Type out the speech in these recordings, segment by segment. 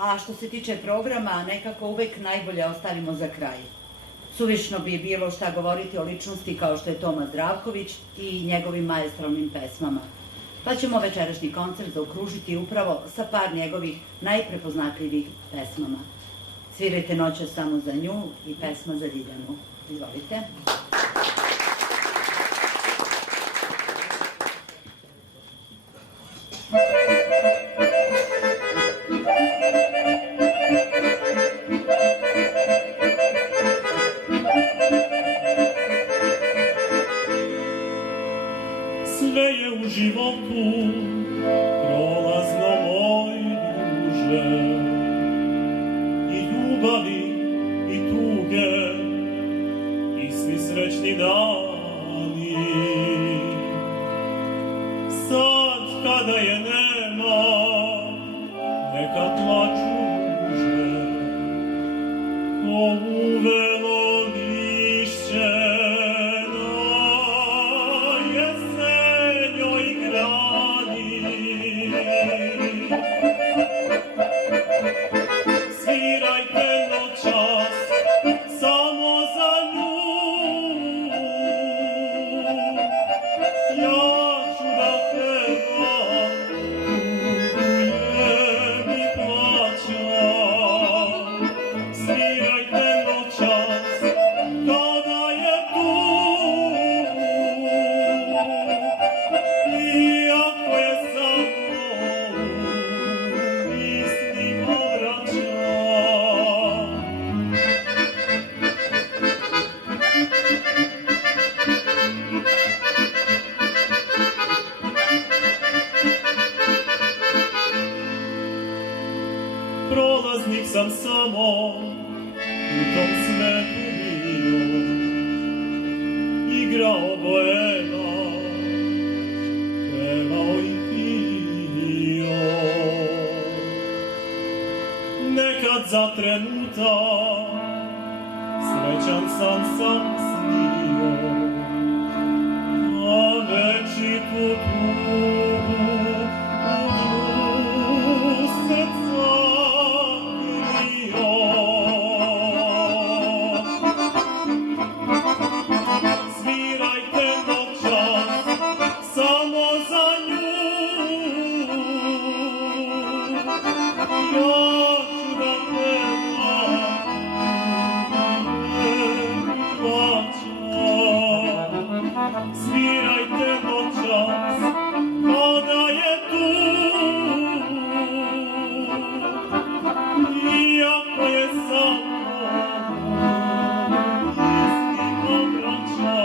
A što se tiče programa, nekako uvek najbolje ostavimo za kraj. Suvišno bi bilo šta govoriti o ličnosti kao što je Toma Zdravković i njegovim maestralnim pesmama. Pa ćemo večerašnji koncert zaokružiti upravo sa par njegovih najprepoznatljivih pesmama. Svirajte Noćas samo za nju i pesma za Ljiljanu. Izvolite. Sve je u životu prolazno, moj druže, i ljubavi i tuge i svi srećni dani. Sad kada je nema, neka plaču ruže, ko uvelo lišće prolaznik sam samo u tom svetu bio, igrao boema, pevao i pio. Nekad za trenutak srećan sam snio, a večitu tugu svirajte noćas kada je tu, iako je samo isti obraća.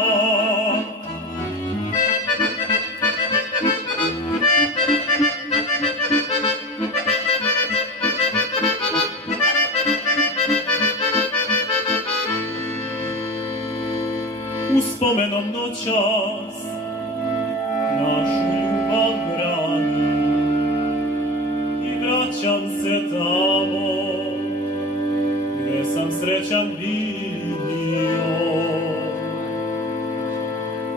Uspomenom noćas našu ljubav brani i vraćam se tamo gde sam srećan bio.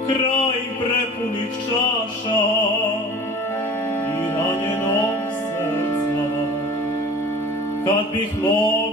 Kraj prepunih čaša i ranjenog srca, kad bih mogao